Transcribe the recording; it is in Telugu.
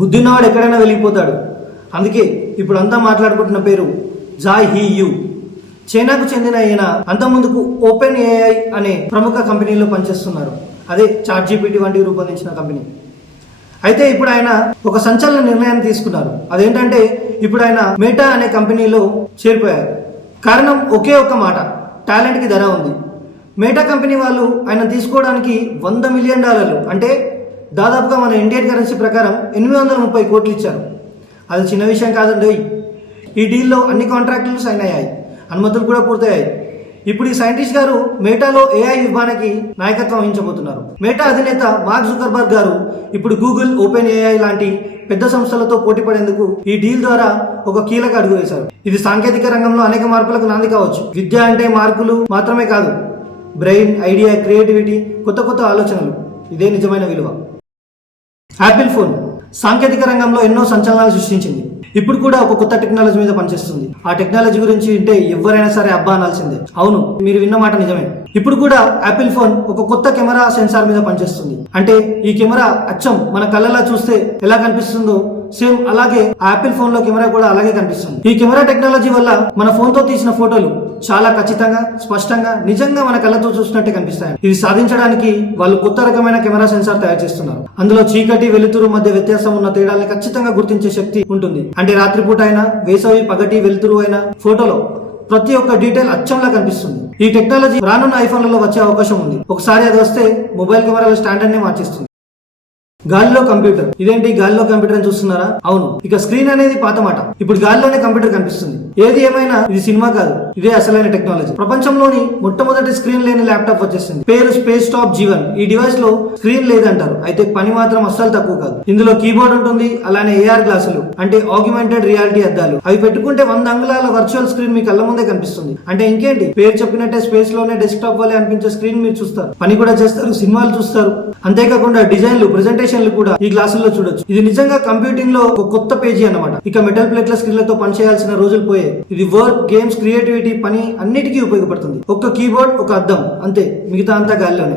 బుద్ధిన్నవాడు ఎక్కడైనా వెళ్ళిపోతాడు. అందుకే ఇప్పుడు అంతా మాట్లాడుకుంటున్న పేరు జాయ్ హీ యూ. చైనాకు చెందిన ఈయన అంతకుముందుకు ఓపెన్ ఏఐ అనే ప్రముఖ కంపెనీలో పనిచేస్తున్నారు. అదే చాట్ జీపీటీ వంటివి రూపొందించిన కంపెనీ. అయితే ఇప్పుడు ఆయన ఒక సంచలన నిర్ణయాన్ని తీసుకున్నారు. అదేంటంటే ఇప్పుడు ఆయన మెటా అనే కంపెనీలో చేరిపోయారు. కారణం ఒకే ఒక్క మాట, టాలెంట్కి ధర ఉంది. మెటా కంపెనీ వాళ్ళు ఆయన తీసుకోవడానికి $100 మిలియన్ అంటే దాదాపుగా మన ఇండియన్ కరెన్సీ ప్రకారం 830 కోట్లు ఇచ్చారు. అది చిన్న విషయం కాదండి. ఈ డీల్లో అన్ని కాంట్రాక్టులు సైన్ అయ్యాయి, అనుమతులు కూడా పూర్తయ్యాయి. ఇప్పుడు ఈ సైంటిస్ట్ గారు మెటాలో ఏఐ విభాగానికి నాయకత్వం వహించబోతున్నారు. మెటా అధినేత మార్క్ జుకర్బర్గ్ గారు ఇప్పుడు గూగుల్, ఓపెన్ ఏఐ లాంటి పెద్ద సంస్థలతో పోటీ పడేందుకు ఈ డీల్ ద్వారా ఒక కీలక అడుగు వేశారు. ఇది సాంకేతిక రంగంలో అనేక మార్పులకు నాంది కావచ్చు. విద్య అంటే మార్కులు మాత్రమే కాదు, బ్రెయిన్, ఐడియా, క్రియేటివిటీ, కొత్త కొత్త ఆలోచనలు, ఇదే నిజమైన విలువ. యాపిల్ ఫోన్ సాంకేతిక రంగంలో ఎన్నో సంచలనాలు సృష్టించింది. ఇప్పుడు కూడా ఒక కొత్త టెక్నాలజీ మీద పనిచేస్తుంది. ఆ టెక్నాలజీ గురించి వింటే ఎవరైనా సరే అబ్బా అనాల్సిందే. అవును, మీరు విన్న మాట నిజమే. ఇప్పుడు కూడా యాపిల్ ఫోన్ ఒక కొత్త కెమెరా సెన్సార్ మీద పనిచేస్తుంది. అంటే ఈ కెమెరా అచ్చం మన కళ్ళలా చూస్తే ఎలా కనిపిస్తుందో సేమ్ అలాగే యాపిల్ ఫోన్ లో కెమెరా కూడా అలాగే కనిపిస్తుంది. ఈ కెమెరా టెక్నాలజీ వల్ల మన ఫోన్ తో తీసిన ఫోటోలు చాలా ఖచ్చితంగా, స్పష్టంగా, నిజంగా మన కళ్ళతో చూసినట్టే కనిపిస్తాయి. ఇది సాధించడానికి వాళ్ళు కొత్త రకమైన కెమెరా సెన్సార్ తయారు చేస్తున్నారు. అందులో చీకటి, వెలుతురు మధ్య వ్యత్యాసం ఉన్న తేడాల్ని ఖచ్చితంగా గుర్తించే శక్తి ఉంటుంది. అంటే రాత్రిపూట అయినా, వేసవి, పగటి, వెలుతురు అయినా ఫోటోలో ప్రతి ఒక్క డీటెయిల్ అచ్చంలా కనిపిస్తుంది. ఈ టెక్నాలజీ రానున్న ఐఫోన్లలో వచ్చే అవకాశం ఉంది. ఒకసారి అది వస్తే మొబైల్ కెమెరాల స్టాండర్డ్ నే మార్చేస్తుంది. గాలిలో కంప్యూటర్. ఇదేంటి గాలిలో కంప్యూటర్ అని చూస్తున్నారా? అవును, ఇక స్క్రీన్ అనేది పాత మాట. ఇప్పుడు గాలిలోనే కంప్యూటర్ కనిపిస్తుంది. ఏది ఏమైనా ఇది సినిమా కాదు, ఇదే అసలైన టెక్నాలజీ. ప్రపంచంలోని మొట్టమొదటి స్క్రీన్ లేని ల్యాప్టాప్ వచ్చేసింది. పేరు స్పేస్ టాప్ G1. ఈ డివైస్ లో స్క్రీన్ లేదంటారు, అయితే పని మాత్రం అస్సలు తక్కువ కాదు. ఇందులో కీబోర్డ్ ఉంటుంది, అలానే AR గ్లాసులు అంటే ఆగ్మెంటెడ్ రియాలిటీ అద్దాలు. అవి పెట్టుకుంటే 100 అంగుళాల వర్చువల్ స్క్రీన్ మీ కళ్ళ ముందే కనిపిస్తుంది. అంటే ఇంకేంటి, పేరు చెప్పినట్టే స్పేస్ లోనే డెస్క్టాప్ వల్లే అనిపించే స్క్రీన్ మీరు చూస్తారు, పని కూడా చేస్తారు, సినిమాలు చూస్తారు. అంతేకాకుండా డిజైన్లు, ప్రెజెంటేషన్లు కూడా ఈ గ్లాసుల్లో చూడొచ్చు. ఇది నిజంగా కంప్యూటింగ్ లో ఒక కొత్త పేజీ అన్నమాట. ఇక మెటల్ ప్లేట్ల స్క్రీన్లతో పనిచేయాల్సిన రోజులు పోయే. ఇది వర్క్, గేమ్స్, క్రియేటివిటీ, పని అన్నిటికీ ఉపయోగపడుతుంది. ఒక్క కీబోర్డ్, ఒక అద్దం, అంతే, మిగతా అంతా గాలిలోనే.